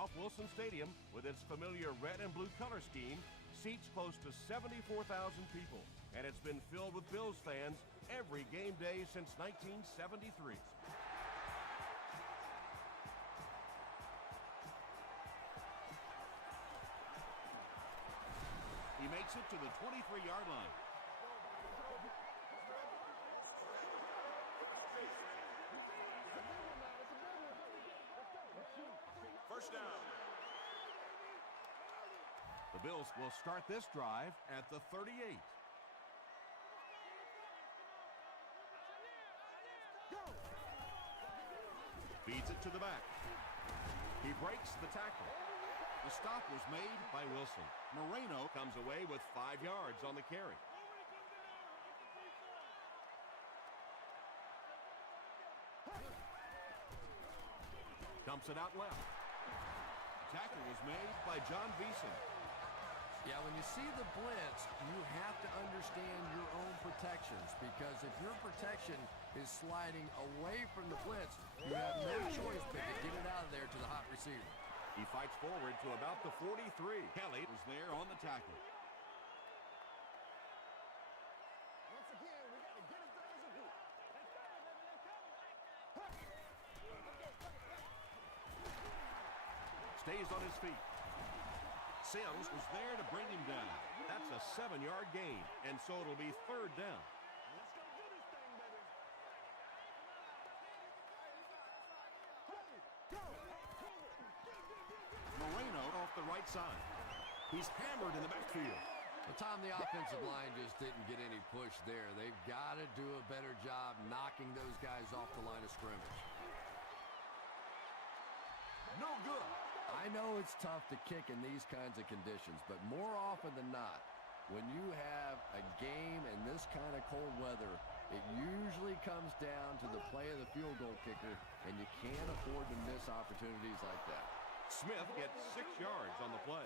Ralph Wilson Stadium, with its familiar red and blue color scheme, seats close to 74,000 people, and it's been filled with Bills fans every game day since 1973. He makes it to the 23-yard line. First down. The Bills will start this drive at the 38. Feeds it to the back. He breaks the tackle. The stop was made by Wilson. Moreno comes away with 5 yards on the carry. Dumps it out left. Tackle was made by John Beeson. Yeah, when you see the blitz, you have to understand your own protections, because if your protection is sliding away from the blitz, you have no choice but to get it out of there to the hot receiver. He fights forward to about the 43. Kelly was there on the tackle. Once again, we got to get it done as a group. Stays on his feet. Sims was there to bring him down. That's a 7-yard gain, and so it'll be third down. Let's go do this thing, baby. Moreno off the right side. He's hammered in the backfield. Well, Tom, the offensive line just didn't get any push there. They've got to do a better job knocking those guys off the line of scrimmage. No good. I know it's tough to kick in these kinds of conditions, but more often than not, when you have a game in this kind of cold weather, it usually comes down to the play of the field goal kicker, and you can't afford to miss opportunities like that. Smith gets 6 yards on the play.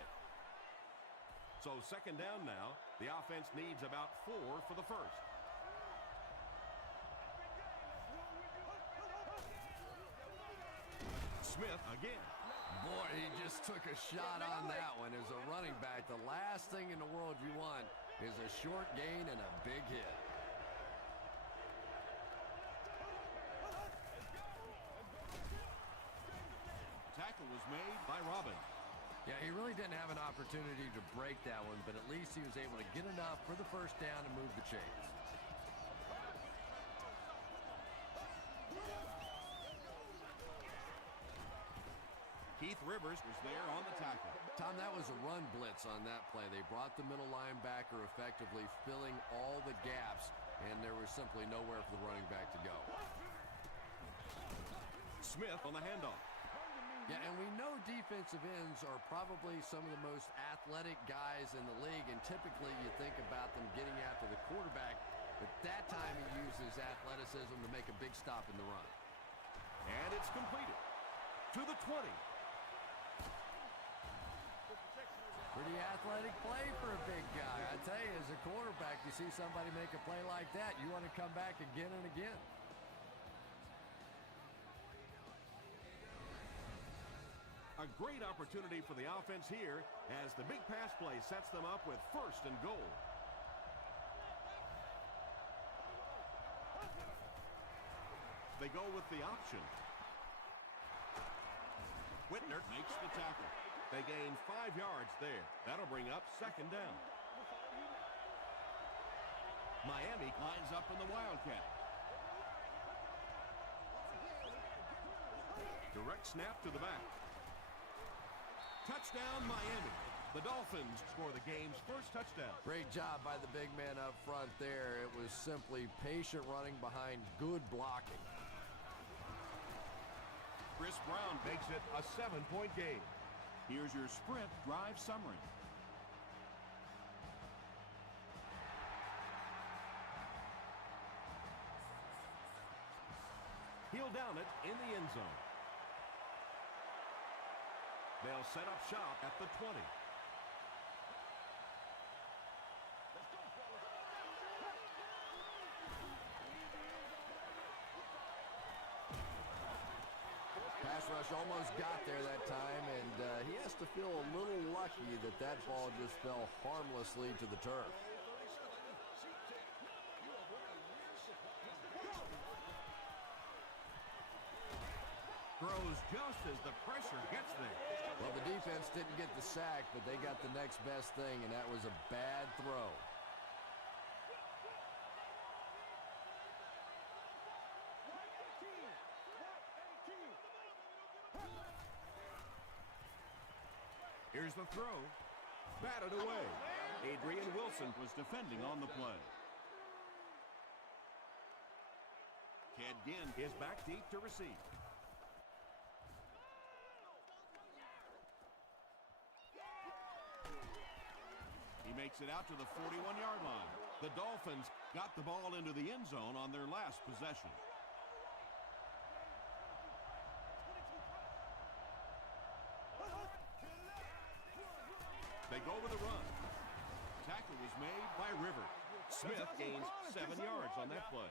So second down now. The offense needs about 4 for the first. Smith again. Boy, he just took a shot on that one. As a running back, the last thing in the world you want is a short gain and a big hit. Tackle was made by Robin. Yeah, he really didn't have an opportunity to break that one, but at least he was able to get enough for the first down and move the chains. Keith Rivers was there on the tackle. Tom, that was a run blitz on that play. They brought the middle linebacker effectively filling all the gaps, and there was simply nowhere for the running back to go. Smith on the handoff. Yeah, and we know defensive ends are probably some of the most athletic guys in the league, and typically you think about them getting after the quarterback, but that time he uses athleticism to make a big stop in the run. And it's completed to the 20. Pretty athletic play for a big guy. I tell you, as a quarterback, you see somebody make a play like that, you want to come back again and again. A great opportunity for the offense here as the big pass play sets them up with first and goal. They go with the option. Whitner makes the tackle. They gain 5 yards there. That'll bring up second down. Miami lines up in the Wildcat. Direct snap to the back. Touchdown, Miami. The Dolphins score the game's first touchdown. Great job by the big man up front there. It was simply patient running behind good blocking. Chris Brown makes it a 7-point game. Here's your sprint drive summary. He'll down it in the end zone. They'll set up shop at the 20. Pass pass rush almost got there that time, and he has to feel a little lucky that that ball just fell harmlessly to the turf. Throws just as the pressure gets there. Well, the defense didn't get the sack, but they got the next best thing, and that was a bad throw. Here's the throw. Batted away. Adrian Wilson was defending on the play. Ted Ginn is back deep to receive. He makes it out to the 41-yard line. The Dolphins got the ball into the end zone on their last possession. They go with a run. Tackle was made by River. Smith gains 7 yards on that play.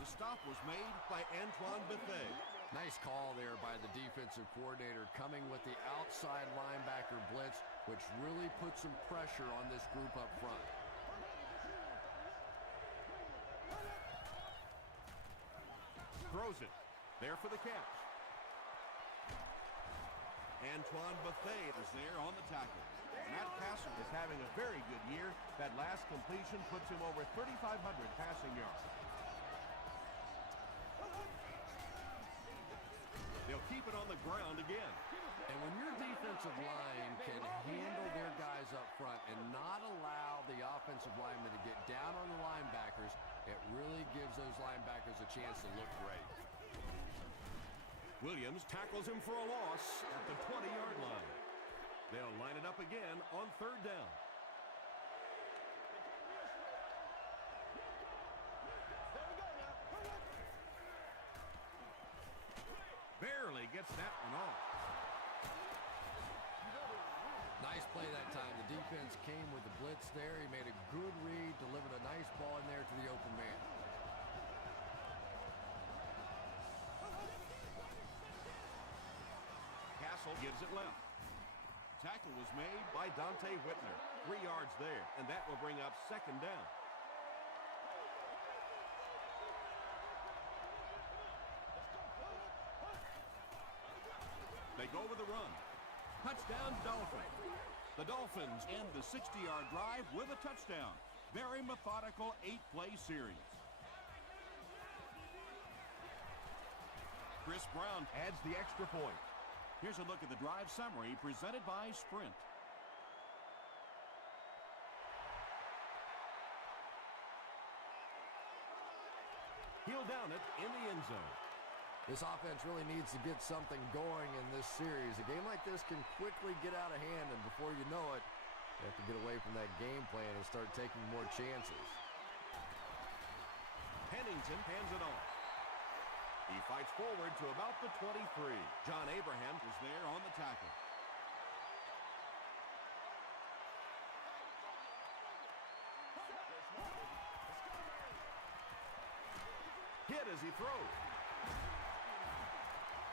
The stop was made by Antoine Bethea. Nice call there by the defensive coordinator, coming with the outside linebacker blitz, which really puts some pressure on this group up front. Throws it. There for the catch. Antoine Bethea is there on the tackle. Matt Castle is having a very good year. That last completion puts him over 3,500 passing yards. They'll keep it on the ground again. And when your defensive line can handle their guys up front and not allow the offensive linemen to get down on the linebackers, it really gives those linebackers a chance to look great. Williams tackles him for a loss at the 20-yard line. They'll line it up again on 3rd down. Barely gets that one off. Nice play that time. The defense came with the blitz there. He made a good read, delivered a nice ball in there to the open man. Castle gives it left. Tackle was made by Dante Whitner. 3 yards there, and that will bring up 2nd down. They go with a run. Touchdown, Dolphins. The Dolphins end the 60-yard drive with a touchdown. Very methodical 8-play series. Chris Brown adds the extra point. Here's a look at the drive summary presented by Sprint. He'll down it in the end zone. This offense really needs to get something going in this series. A game like this can quickly get out of hand, and before you know it, you have to get away from that game plan and start taking more chances. Pennington hands it off. He fights forward to about the 23. John Abraham is there on the tackle. Hit as he throws.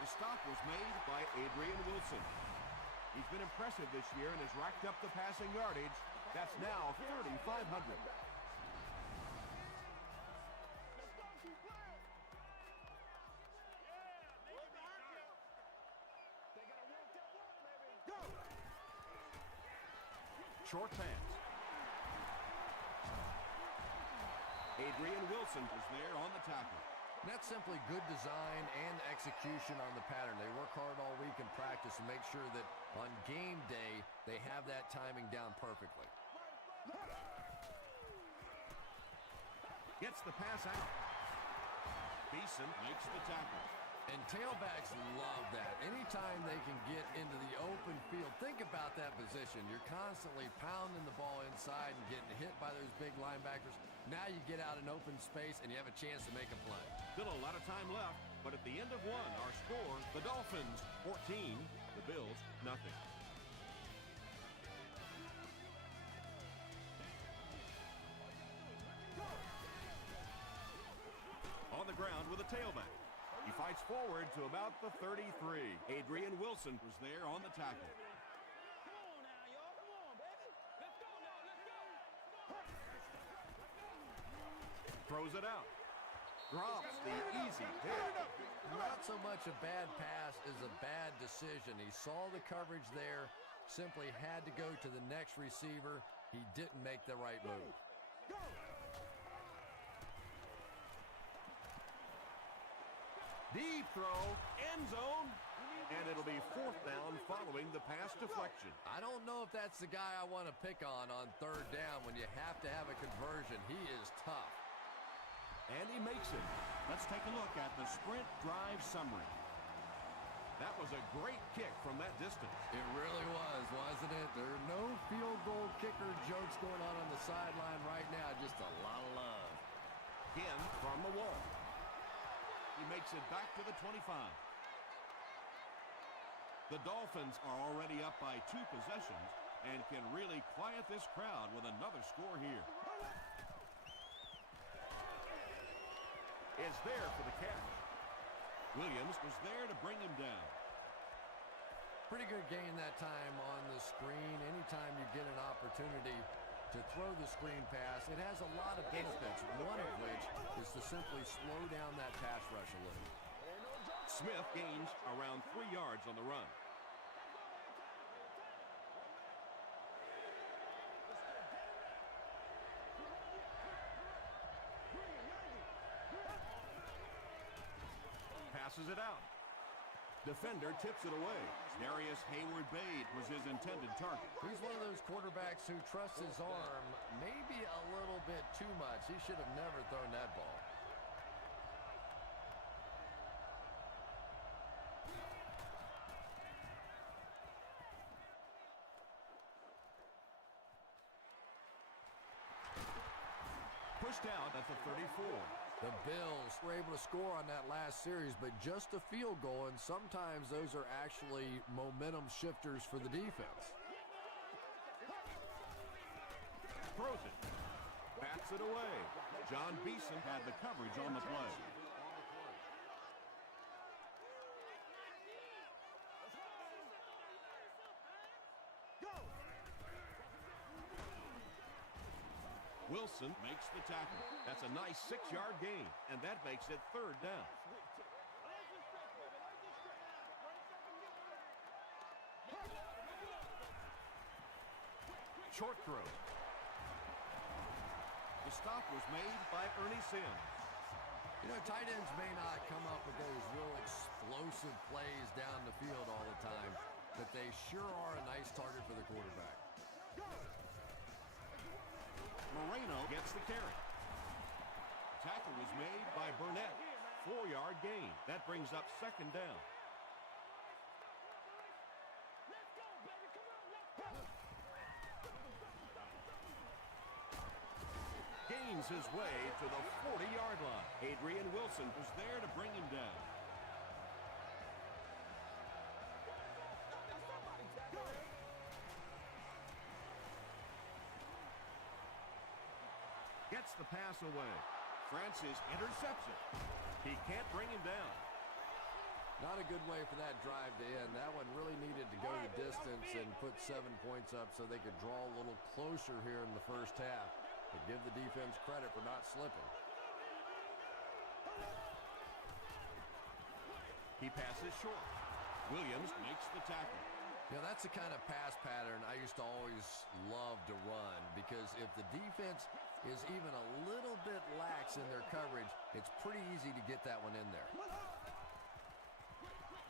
The stop was made by Adrian Wilson. He's been impressive this year and has racked up the passing yardage. That's now 3,500. Short pass. Adrian Wilson is there on the tackle. That's simply good design and execution on the pattern. They work hard all week in practice and make sure that on game day they have that timing down perfectly. Gets the pass out. Beeson makes the tackle. And tailbacks love that. Anytime they can get into the open field, think about that position. You're constantly pounding the ball inside and getting hit by those big linebackers. Now you get out in open space and you have a chance to make a play. Still a lot of time left, but at the end of one, our score, the Dolphins 14, the Bills nothing. the tailback. He fights forward to about the 33. Adrian Wilson was there on the tackle. Come on now, y'all. Come on, baby. Let's go now. Let's go. Throws it out. Drops the easy hit. Not so much a bad pass as a bad decision. He saw the coverage there, simply had to go to the next receiver. He didn't make the right move. Deep throw, end zone, and it'll be 4th down following the pass deflection. I don't know if that's the guy I want to pick on 3rd down when you have to have a conversion. He is tough. And he makes it. Let's take a look at the sprint drive summary. That was a great kick from that distance. It really was, wasn't it? There are no field goal kicker jokes going on the sideline right now. Just a lot of love. Again from the wall. He makes it back to the 25. The Dolphins are already up by 2 possessions and can really quiet this crowd with another score here. Is there for the catch. Williams was there to bring him down. Pretty good gain that time on the screen. Anytime you get an opportunity to throw the screen pass, it has a lot of benefits, one of which is to simply slow down that pass rush a little. Smith gains around 3 yards on the run. Passes it out. Defender tips it away. Darius Hayward-Bade was his intended target. He's one of those quarterbacks who trusts his arm maybe a little bit too much. He should have never thrown that ball. Pushed out at the 34. The Bills were able to score on that last series, but just a field goal, and sometimes those are actually momentum shifters for the defense. Throws it. Bats it away. John Beeson had the coverage on the play. Wilson makes the tackle. That's a nice 6-yard gain, and that makes it 3rd down. Short throw. The stop was made by Ernie Sims. You know, tight ends may not come up with those real explosive plays down the field all the time, but they sure are a nice target for the quarterback. Moreno gets the carry. Tackle was made by Burnett. 4-yard gain. That brings up 2nd down. Gains his way to the 40-yard line. Adrian Wilson was there to bring him down. Gets the pass away. Francis intercepts it. He can't bring him down. Not a good way for that drive to end. That one really needed to go the distance and put 7 points up so they could draw a little closer here in the first half. But give the defense credit for not slipping. He passes short. Williams makes the tackle. You know, that's the kind of pass pattern I used to always love to run, because if the defense is even a little bit lax in their coverage, it's pretty easy to get that one in there.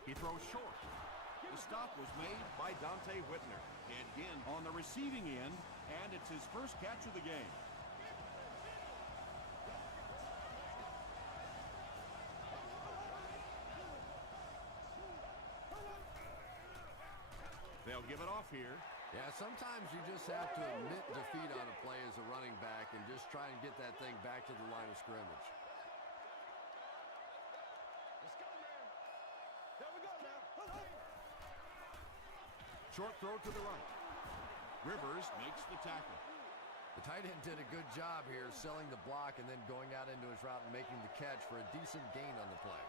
He throws short. The stop was made by Dante Whitner. And again on the receiving end, and it's his first catch of the game. They'll give it off here. Yeah, sometimes you just have to admit defeat on a play as a running back and just try and get that thing back to the line of scrimmage. Let's go, man. There we go now. Short throw to the right. Rivers makes the tackle. The tight end did a good job here selling the block and then going out into his route and making the catch for a decent gain on the play.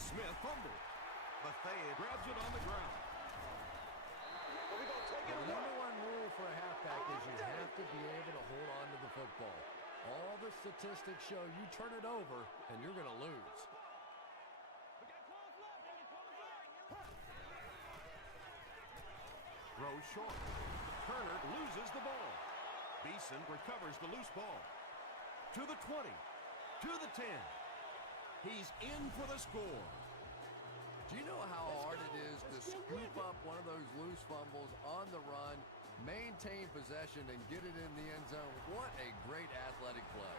Smith fumbled. Bethea grabs it on the ground. The number one rule for a halfback is you have to be able to hold on to the football. All the statistics show you turn it over and you're going to lose. Throw short. Turner loses the ball. Beeson recovers the loose ball. To the 20. To the 10. He's in for the score. Do you know how hard it is to scoop up one of those loose fumbles on the run, maintain possession, and get it in the end zone? What a great athletic play.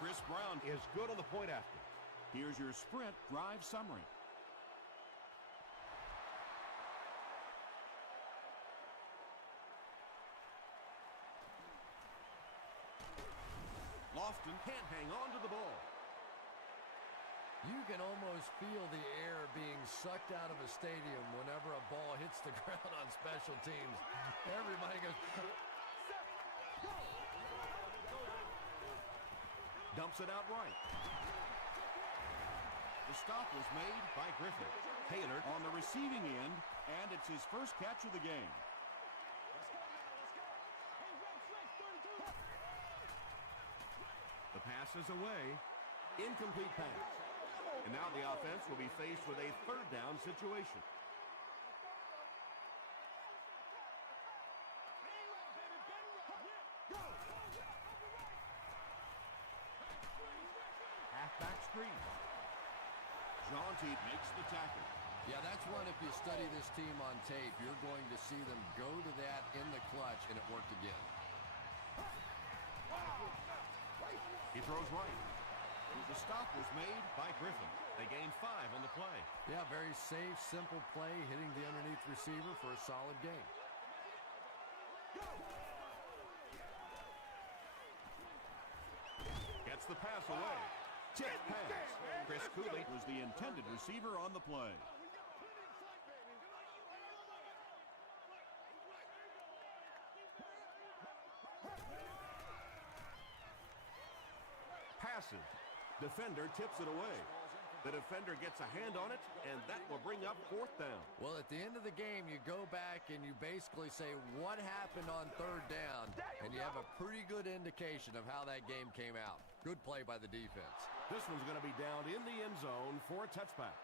Chris Brown is good on the point after. Here's your sprint drive summary. Lofton can't hang on to the ball. You can almost feel the air being sucked out of a stadium whenever a ball hits the ground on special teams. Everybody goes... Dumps it out right. The stop was made by Griffin. Taylor on the receiving end, and it's his first catch of the game. The pass is away. Incomplete pass. And now the offense will be faced with a third down situation. Halfback screen. Jaunty makes the tackle. Yeah, that's one, if you study this team on tape, you're going to see them go to that in the clutch, and it worked again. He throws right. The stop was made by Griffin. They gain 5 on the play. Yeah, very safe, simple play, hitting the underneath receiver for a solid gain. Gets the pass away. Tip pass. Chris Cooley Was the intended receiver on the play. passes. Defender tips it away. The defender gets a hand on it, and that will bring up 4th down. Well, at the end of the game, you go back and you basically say, what happened on 3rd down? And you have a pretty good indication of how that game came out. Good play by the defense. This one's going to be down in the end zone for a touchback.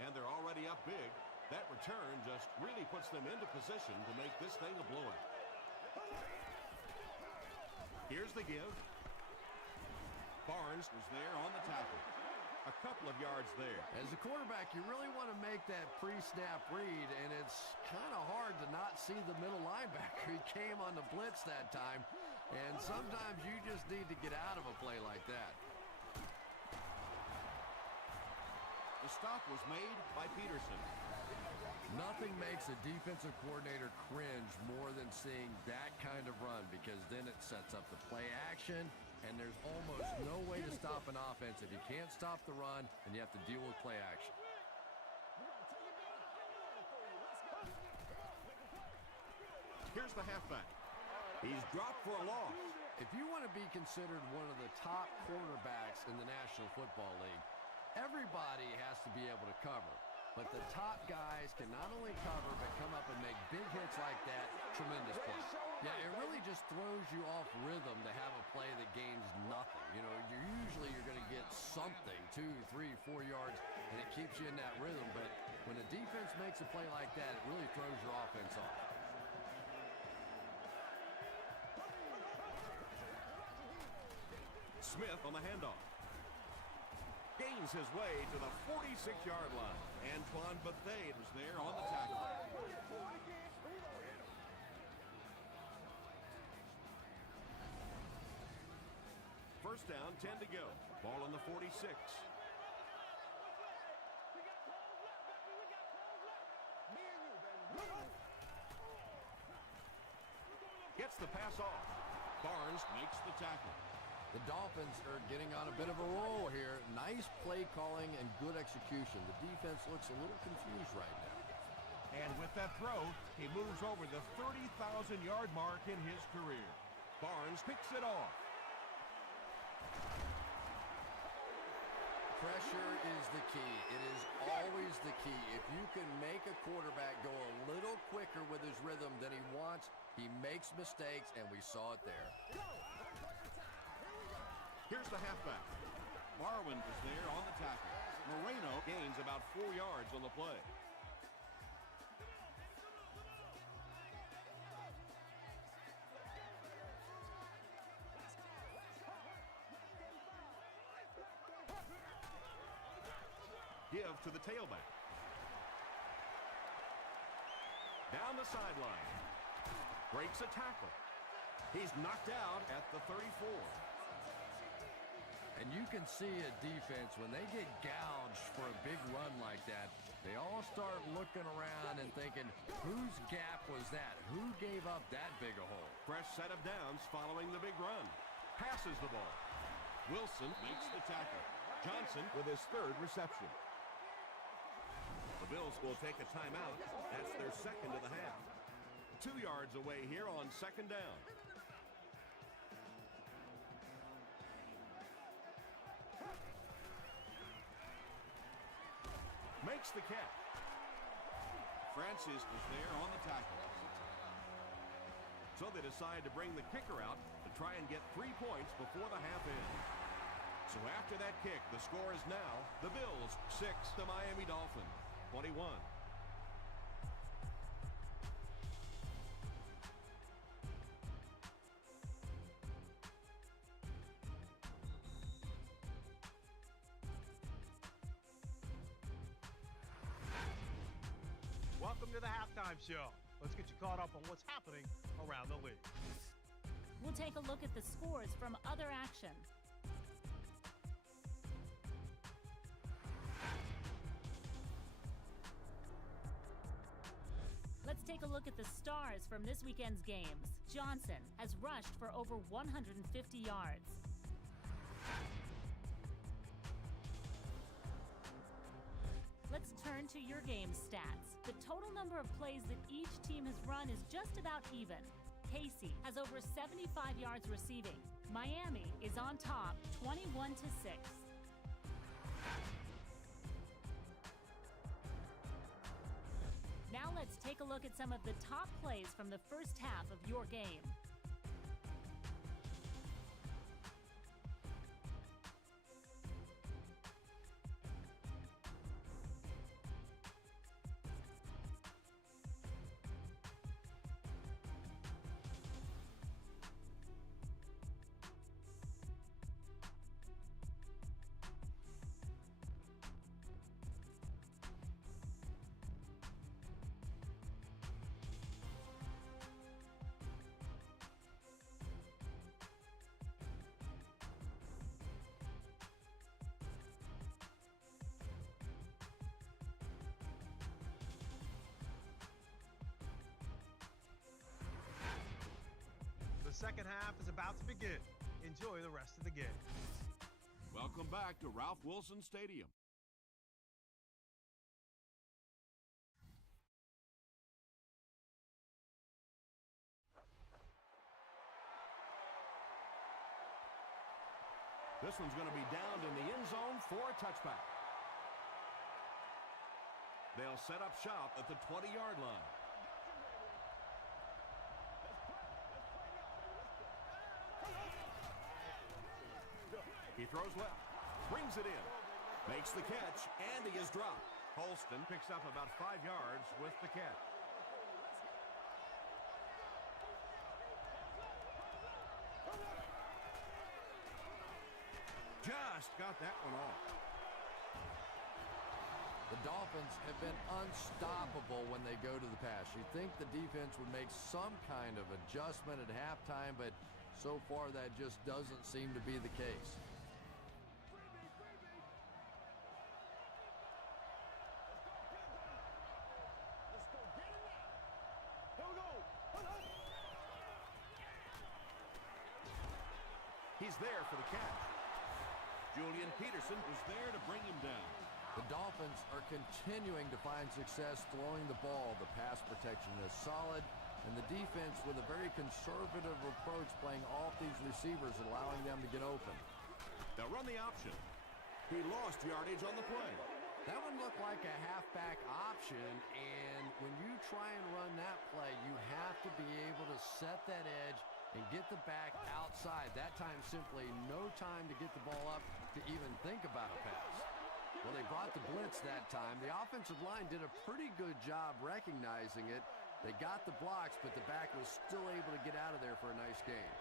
And they're already up big. That return just really puts them into position to make this thing a blowout. Here's the give. Barnes was there on the tackle. A couple of yards there. As a quarterback, you really want to make that pre-snap read, and it's kind of hard to not see the middle linebacker. He came on the blitz that time, and sometimes you just need to get out of a play like that. The stop was made by Peterson. Nothing makes a defensive coordinator cringe more than seeing that kind of run, because then it sets up the play action, and there's almost no way to stop an offense if you can't stop the run and you have to deal with play action. Here's the halfback. He's dropped for a loss. If you want to be considered one of the top quarterbacks in the National Football League, everybody has to be able to cover. But the top guys can not only cover, but come up and make big hits like that. Tremendous play. Yeah, it really just throws you off rhythm to have a play that gains nothing. You know, you're going to get something, 2, 3, 4 yards, and it keeps you in that rhythm. But when a defense makes a play like that, it really throws your offense off. Smith on the handoff. Gains his way to the 46-yard line. Antoine Bethea Was there on the tackle. First down, 10 to go. Ball on the 46. Gets the pass off. Barnes Makes the tackle. The Dolphins are getting on a bit of a roll here. Nice play play calling and good execution. The defense looks a little confused right now. And with that throw, he moves over the 30,000-yard mark in his career. Barnes picks it off. Pressure is the key. It is always the key. If you can make a quarterback go a little quicker with his rhythm than he wants, he makes mistakes, and we saw it there. Here's the halfback. Marwin is there on the tackle. Moreno gains about 4 yards on the play. Give to the tailback. Down the sideline. Breaks a tackle. He's knocked out at the 34. And you can see a defense, when they get gouged for a big run like that, they all start looking around and thinking, whose gap was that? Who gave up that big a hole? Fresh set of downs following the big run. Passes the ball. Wilson makes the tackle. Johnson with his third reception. The Bills will take a timeout. That's their second of the half. 2 yards away here on second down. Makes the catch. Francis is there on the tackle. So they decide to bring the kicker out to try and get 3 points before the half ends. So after that kick, the score is now the Bills 6, the Miami Dolphins 21. Welcome to the halftime show. Let's get you caught up on what's happening around the league. We'll take a look at the scores from other action. Let's take a look at the stars from this weekend's games. Johnson has rushed for over 150 yards. Let's turn to your game stats. The total number of plays that each team has run is just about even. Casey has over 75 yards receiving. Miami is on top, 21-6. Now let's take a look at some of the top plays from the first half of your game. The second half is about to begin. Enjoy the rest of the game. Welcome back to Ralph Wilson Stadium. This one's going to be downed in the end zone for a touchback. They'll set up shop at the 20-yard line. He throws left, brings it in, makes the catch, and he is dropped. Holston picks up about 5 yards with the catch. Just got that one off. The Dolphins have been unstoppable when they go to the pass. You'd think the defense would make some kind of adjustment at halftime, but so far that just doesn't seem to be the case. He's there for the catch. Julian Peterson Was there to bring him Dolphins are continuing to find success throwing the ball. The pass protection is solid, and the defense with a very conservative approach playing off these receivers, allowing them to get open. They'll run the option. He lost yardage on the play. That one looked like a halfback option, and when you try and run that play, you have to be able to set that edge and get the back outside. That time simply no time to get the ball up to even think about a pass. Well, they brought the blitz that time. The offensive line did a pretty good job recognizing it. They got the blocks, but the back was still able to get out of there for a nice gain.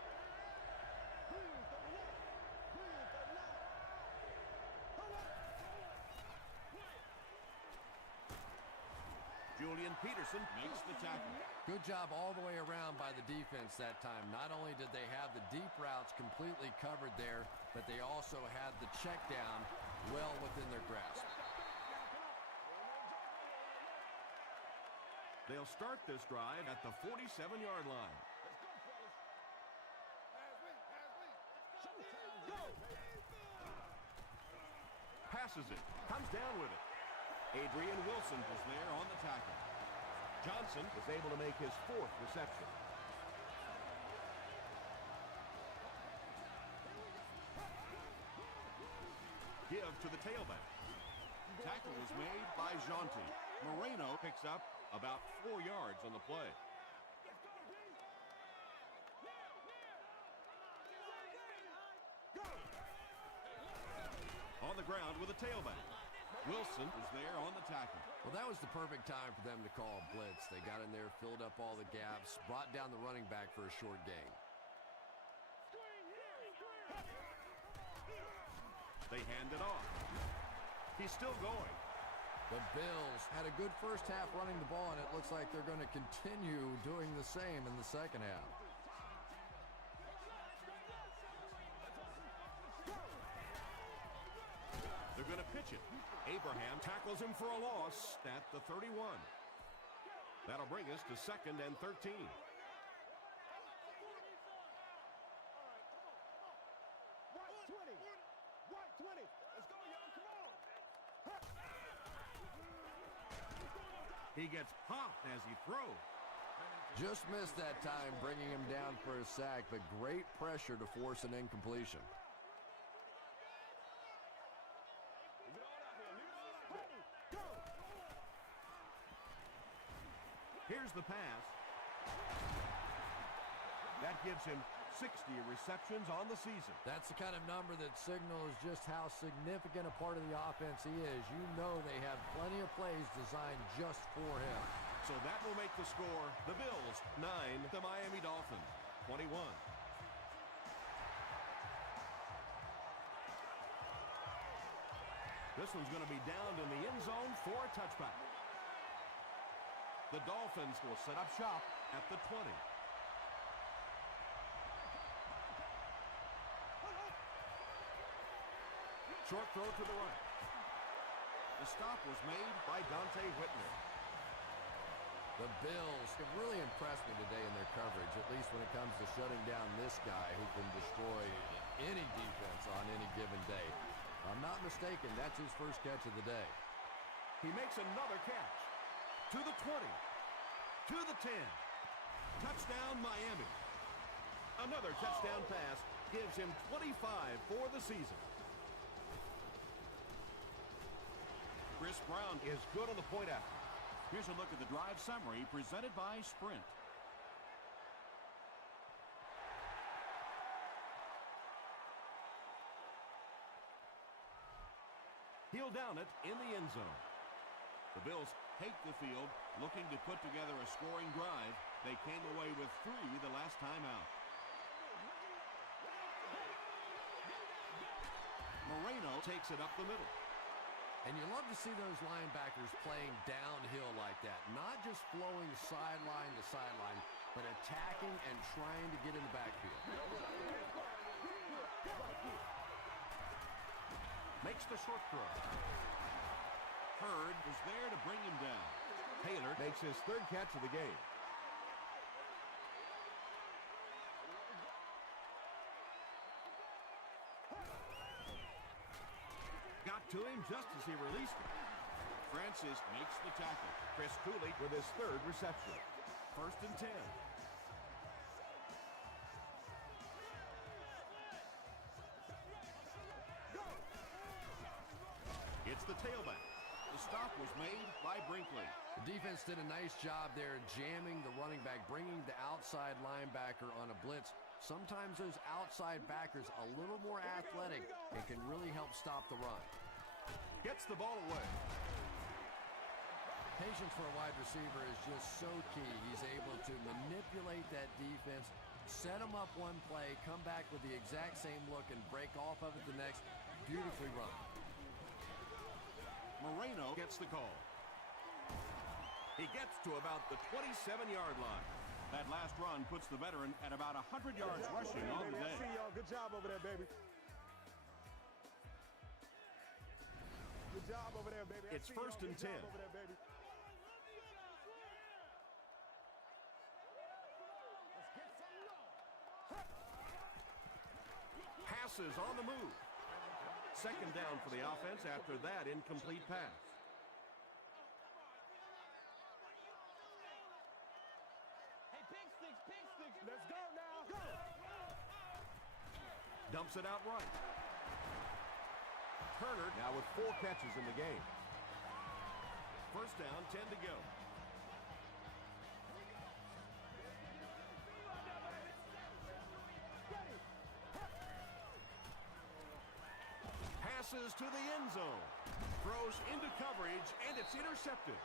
Julian Peterson makes the tackle. Good job all the way around by the defense that time. Not only did they have the deep routes completely covered there, but they also had the check down well within their grasp. They'll start this drive at the 47-yard line. Passes it. Comes down with it. Adrian Wilson was there on the tackle. Johnson was able to make his 4th reception. Give to the tailback. Tackle was made by Jonte. Moreno picks up about 4 yards on the play. On the ground with a tailback. Wilson was there on the tackle. Well, that was the perfect time for them to call a blitz. They got in there, filled up all the gaps, brought down the running back for a short gain. They hand it off. He's still going. The Bills had a good first half running the ball, and it looks like they're going to continue doing the same in the second half. They're going to pitch it. Abraham tackles him for a loss at the 31. That'll bring us to 2nd and 13. He gets popped as he throws. Just missed that time, bringing him down for a sack, but great pressure to force an incompletion. Here's the pass. That gives him 60 receptions on the season. That's the kind of number that signals just how significant a part of the offense he is. You know they have plenty of plays designed just for him. So that will make the score the Bills 9, the Miami Dolphins 21. This one's going to be down in the end zone for a touchback. The Dolphins will set up shop at the 20. Short throw to the right. The stop was made by Dante Whitner. The Bills have really impressed me today in their coverage, at least when it comes to shutting down this guy who can destroy any defense on any given day. If I'm not mistaken, that's his first catch of the day. He makes another catch. To the 20. To the 10. Touchdown, Miami. Another touchdown pass gives him 25 for the season. Chris Brown Is good on the point after. Here's a look at the drive summary presented by Sprint. He'll down it in the end zone. The Bills take the field, looking to put together a scoring drive. They came away with 3 the last time out. Moreno takes it up the middle. And you love to see those linebackers playing downhill like that. Not just flowing sideline to sideline, but attacking and trying to get in the backfield. Makes the short throw. Hurd was there to bring him down. Taylor makes his 3rd catch of the game. Got to him just as he released it. Francis makes the tackle. Chris Cooley with his third reception. 1st and 10. It's the tailback. The stop was made by Brinkley. The defense did a nice job there jamming the running back, bringing the outside linebacker on a blitz. Sometimes those outside backers a little more athletic and can really help stop the run. Gets the ball away. Patience for a wide receiver is just so key. He's able to manipulate that defense, set them up one play, come back with the exact same look, and break off of it the next. Beautifully run. Moreno gets the call. He gets to about the 27-yard line. That last run puts the veteran at about 100 yards rushing on the day. I see y'all. Good job over there, baby. Good job over there, baby. It's 1st and 10. Over there, baby. Passes on the move. 2nd down for the offense after that incomplete pass. Hey, pick sticks. Let's go now. Go. Dumps it out right. Turner now with 4 catches in the game. 1st down, 10 to go. Passes to the end zone. Throws into coverage, and it's intercepted.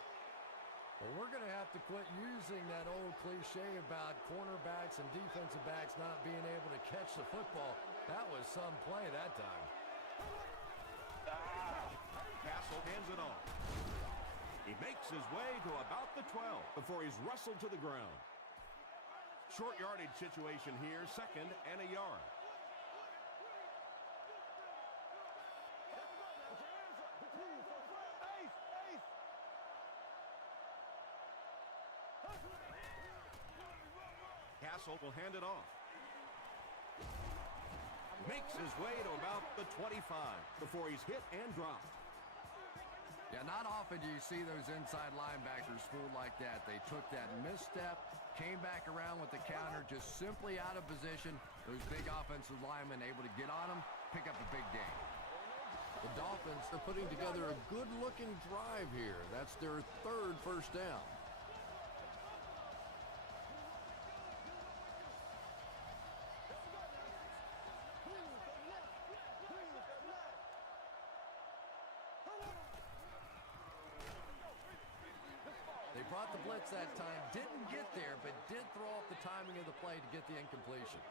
Well, we're going to have to quit using that old cliche about cornerbacks and defensive backs not being able to catch the football. That was some play that time. Castle hands it off. He makes his way to about the 12 before he's wrestled to the ground. Short yardage situation here, 2nd and a yard. Castle will hand it off. Makes his way to about the 25 before he's hit and dropped. Yeah, not often do you see those inside linebackers fooled like that. They took that misstep, came back around with the counter, just simply out of position. Those big offensive linemen able to get on them, pick up a big gain. The Dolphins are putting together a good-looking drive here. That's their 3rd first down. They brought the blitz that time, didn't get there, but did throw off the timing of the play to get the incompletion.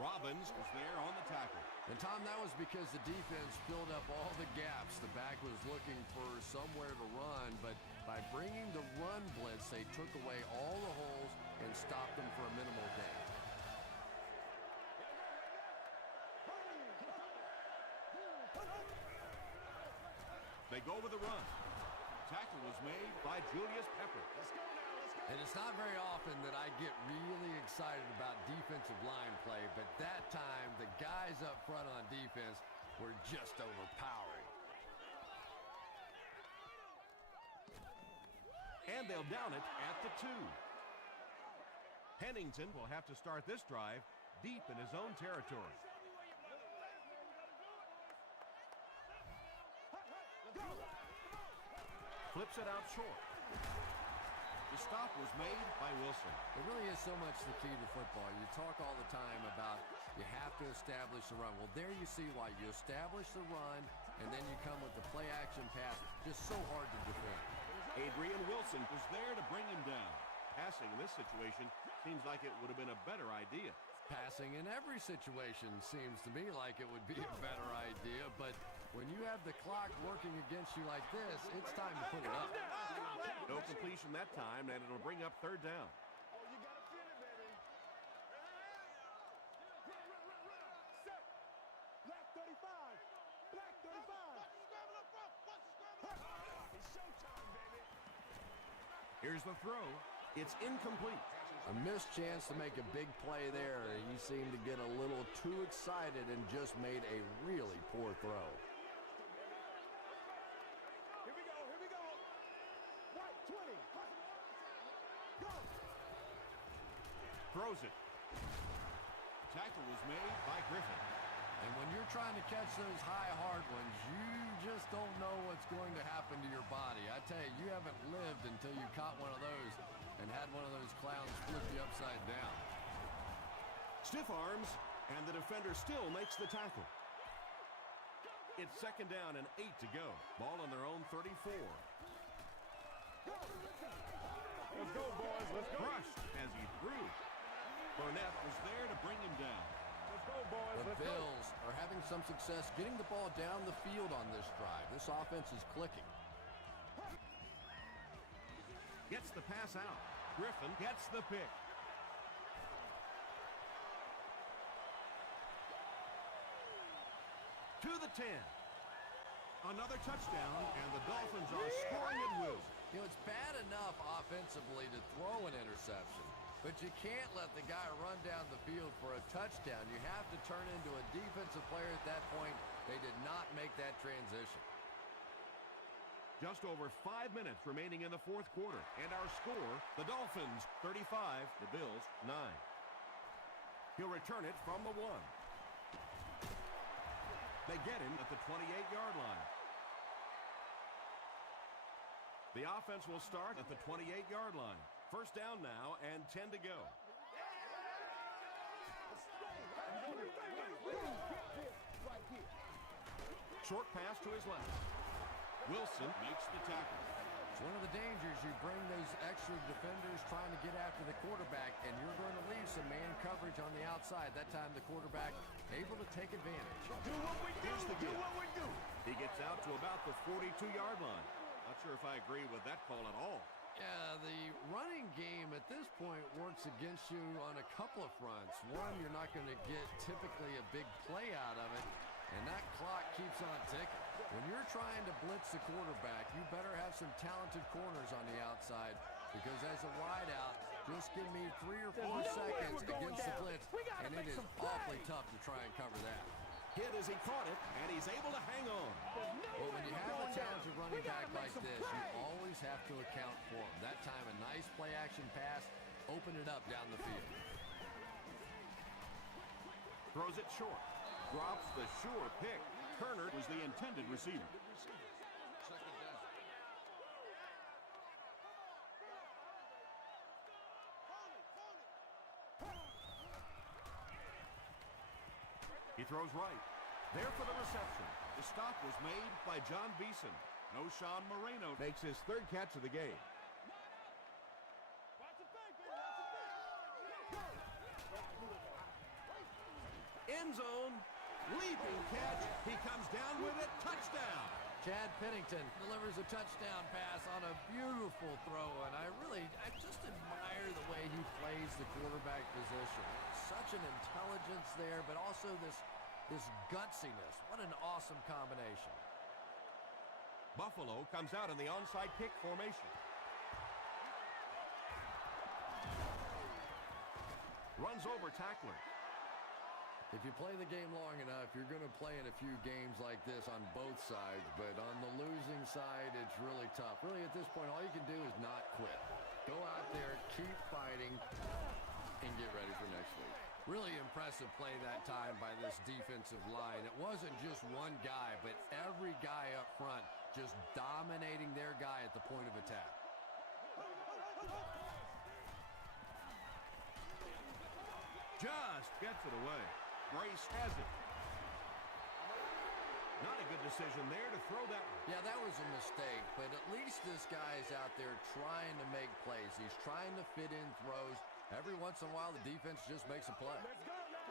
Robbins was there on the tackle. And Tom, that was because the defense filled up all the gaps. The back was looking for somewhere to run, but by bringing the run blitz, they took away all the holes and stopped them for a minimal gain. They go with the run. Tackle was made by Julius Pepper. And it's not very often that I get really excited about defensive line play, but that time the guys up front on defense were just overpowering. And they'll down it at the 2. Pennington will have to start this drive deep in his own territory. Flips it out short. The stop was made by Wilson. It really is so much the key to football. You talk all the time about you have to establish the run. Well, there you see why. You establish the run, and then you come with the play-action pass. Just so hard to defend. Adrian Wilson was there to bring him down. Passing in this situation seems like it would have been a better idea. Passing in every situation seems to me like it would be a better idea, but when you have the clock working against you like this, it's time to put it up. No completion that time, and it'll bring up 3rd down. Oh, you gotta feel it, baby. Set. Black 35. Black 35. It's showtime, baby. Here's the throw. It's incomplete. A missed chance to make a big play there. He seemed to get a little too excited and just made a really poor throw. Here we go, here we go. Right, 20. Go. Throws it. Tackle was made by Griffin. And when you're trying to catch those high, hard ones, you just don't know what's going to happen to your body. I tell you, you haven't lived until you caught one of those and had one of those clowns flip you upside down. Stiff arms, and the defender still makes the tackle. It's second down and 8 to go. Ball on their own 34. Let's go, boys. Let's go. Crushed as he threw. Burnett was there to bring him down. Let's go, boys. The Let's go. Bills are having some success getting the ball down the field on this drive. This offense is clicking. Gets the pass out. Griffin gets the pick. To the 10. Another touchdown, and the Dolphins are scoring at will. You know, it's bad enough offensively to throw an interception, but you can't let the guy run down the field for a touchdown. You have to turn into a defensive player at that point. They did not make that transition. Just over 5 minutes remaining in the fourth quarter. And our score, the Dolphins 35, the Bills 9. He'll return it from the 1. They get him at the 28-yard line. The offense will start at the 28-yard line. First down now and 10 to go. Short pass to his left. Wilson makes the tackle. It's one of the dangers. You bring those extra defenders trying to get after the quarterback, and you're going to leave some man coverage on the outside. That time the quarterback able to take advantage. Do what we do. Do what we do. He gets out to about the 42-yard line. Not sure if I agree with that call at all. Yeah, the running game at this point works against you on a couple of fronts. One, you're not going to get typically a big play out of it, and that clock keeps on ticking. When you're trying to blitz the quarterback, you better have some talented corners on the outside, because as a wideout, just give me 3 or 4 seconds against the blitz, and it is awfully tough to try and cover that. Hit as he caught it, and he's able to hang on. Well, when you have a talented running back like this, you always have to account for him. That time, a nice play-action pass, open it up down the field. Throws it short. Drops the sure pick. Turner was the intended receiver. He throws right. There for the reception. The stop was made by John Beeson. No Sean Moreno makes his 3rd catch of the game. End zone. Leaping catch. He comes down with it. Touchdown. Chad Pennington delivers a touchdown pass on a beautiful throw, and I just admire the way he plays the quarterback position. Such an intelligence there, but also this gutsiness. What an awesome combination. Buffalo comes out in the onside kick formation. Runs over tackler. If you play the game long enough, you're going to play in a few games like this on both sides, but on the losing side, it's really tough. Really, at this point, all you can do is not quit. Go out there, keep fighting, and get ready for next week. Really impressive play that time by this defensive line. It wasn't just one guy, but every guy up front just dominating their guy at the point of attack. Just gets it away. Brace has it. Not a good decision there to throw that one. Yeah, that was a mistake, but at least this guy's out there trying to make plays. He's trying to fit in throws. Every once in a while, the defense just makes a play.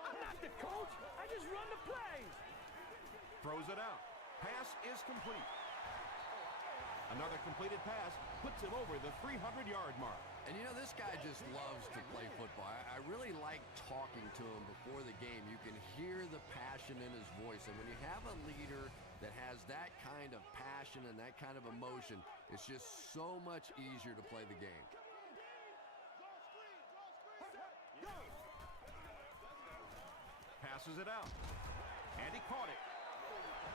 I'm not the coach. I just run the plays. Throws it out. Pass is complete. Another completed pass puts him over the 300-yard mark. And you know, this guy just loves to play football. I really like talking to him before the game. You can hear the passion in his voice. And when you have a leader that has that kind of passion and that kind of emotion, it's just so much easier to play the game. Passes it out. And he caught it.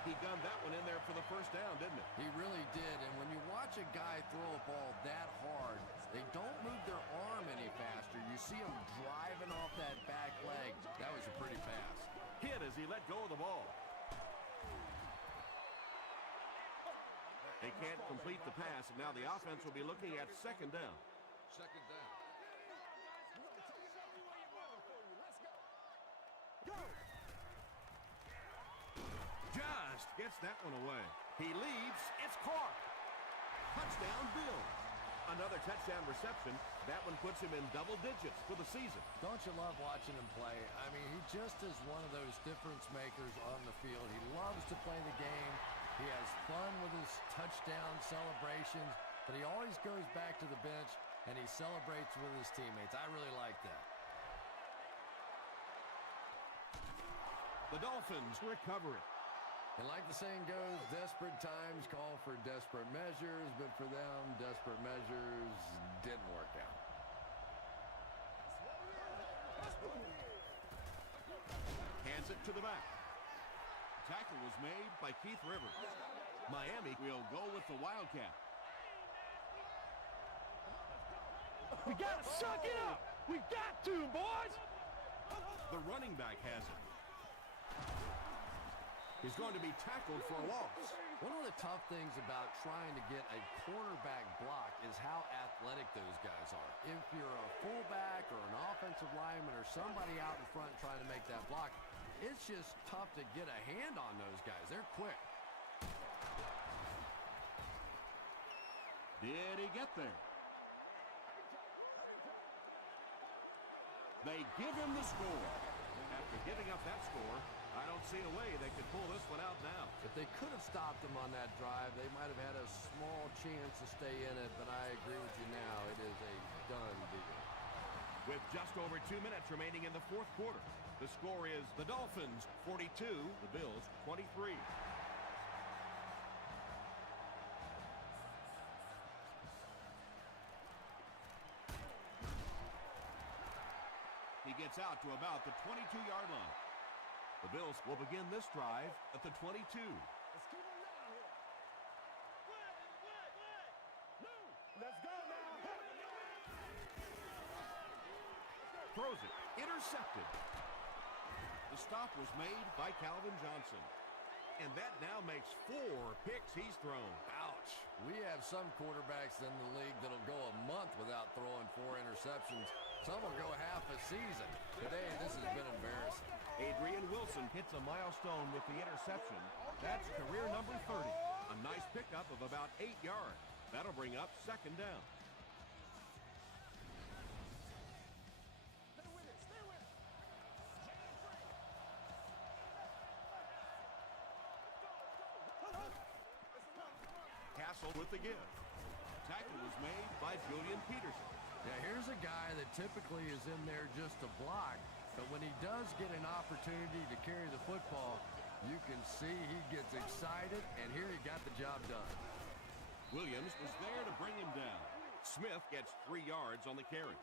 He gunned that one in there for the first down, didn't it? He really did, and when you watch a guy throw a ball that hard, they don't move their arm any faster. You see him driving off that back leg. That was a pretty pass. Hit as he let go of the ball. They can't complete the pass, and now the offense will be looking at second down. Second down. Just gets that one away. He leads. It's caught. Touchdown, Bills. Another touchdown reception. That one puts him in double digits for the season. Don't you love watching him play? I mean, he just is one of those difference makers on the field. He loves to play the game. He has fun with his touchdown celebrations, but he always goes back to the bench and he celebrates with his teammates. I really like that. The Dolphins recover it. And like the saying goes, desperate times call for desperate measures, but for them, desperate measures didn't work out. Hands it to the back. Tackle was made by Keith Rivers. Miami will go with the Wildcat. We got to suck it up. We got to, boys. The running back has it. He's going to be tackled for a loss. One of the tough things about trying to get a cornerback block is how athletic those guys are. If you're a fullback or an offensive lineman or somebody out in front trying to make that block, it's just tough to get a hand on those guys. They're quick. Did he get there? They give him the score. After giving up that score, I don't see a way they could pull this one out now. If they could have stopped him on that drive, they might have had a small chance to stay in it, but I agree with you now. It is a done deal. With just over 2 minutes remaining in the fourth quarter, the score is the Dolphins 42, the Bills 23. He gets out to about the 22-yard line. The Bills will begin this drive at the 22. Let's keep him down here. Let's go now. Throws it. Intercepted. The stop was made by Calvin Johnson. And that now makes 4 picks he's thrown. Ouch. We have some quarterbacks in the league that'll go a month without throwing 4 interceptions. Some will go half a season. Today, this has been embarrassing. Adrian Wilson hits a milestone with the interception. That's career number 30. A nice pickup of about 8 yards. That'll bring up second down. Stay with it. Stay with it. Castle with the give. Tackle was made by Julian Peterson. Yeah, here's a guy that typically is in there just to block, but when he does get an opportunity to carry the football, you can see he gets excited, and here he got the job done. Williams was there to bring him down. Smith gets 3 yards on the carry.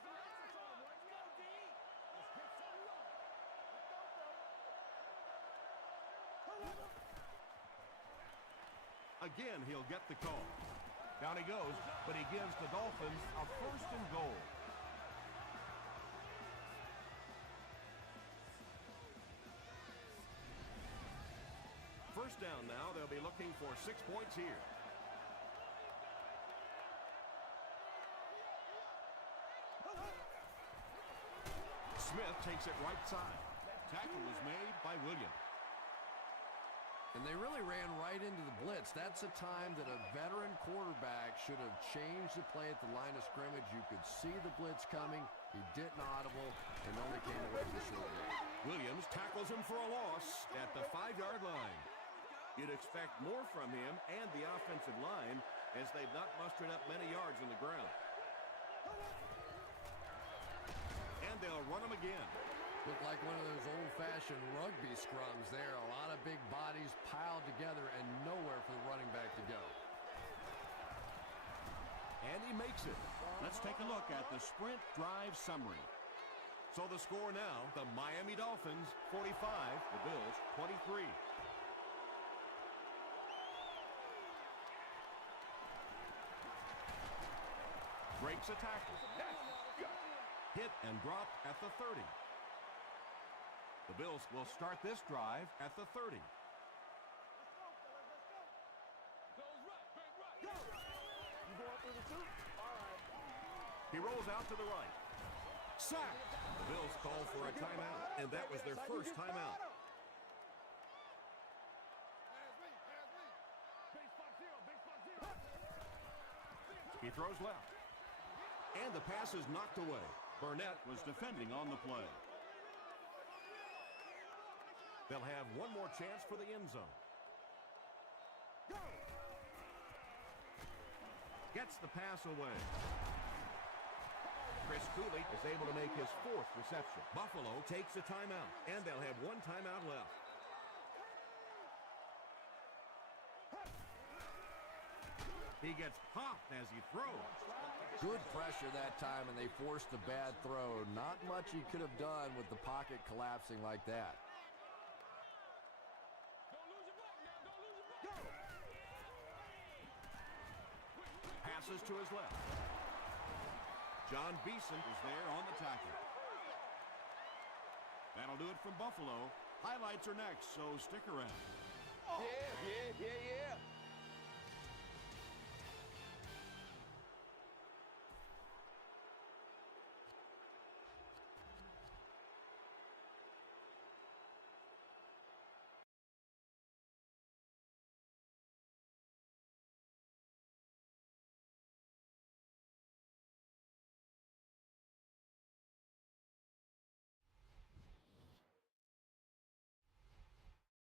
Again, he'll get the call. Down he goes, but he gives the Dolphins a first and goal. First down now, they'll be looking for 6 points here. Smith takes it right side. Tackle was made by Williams. And they really ran right into the blitz. That's a time that a veteran quarterback should have changed the play at the line of scrimmage. You could see the blitz coming. He didn't audible and only came away with a short game. Williams tackles him for a loss at the 5-yard line. You'd expect more from him and the offensive line as they've not mustered up many yards on the ground. And they'll run him again. Looked like one of those old-fashioned rugby scrums there. A lot of big bodies piled together and nowhere for the running back to go. And he makes it. Let's take a look at the sprint drive summary. So the score now, the Miami Dolphins 45, the Bills 23. Breaks a tackle. Hit and dropped at the 30. The Bills will start this drive at the 30. He rolls out to the right. Sacked. The Bills call for a timeout, and that was their first timeout. He throws left. And the pass is knocked away. Burnett was defending on the play. They'll have one more chance for the end zone. Gets the pass away. Chris Cooley is able to make his fourth reception. Buffalo takes a timeout, and they'll have one timeout left. He gets popped as he throws. Good pressure that time, and they forced a bad throw. Not much he could have done with the pocket collapsing like that. Passes to his left. John Beeson is there on the tackle. That'll do it from Buffalo. Highlights are next, so stick around. Yeah.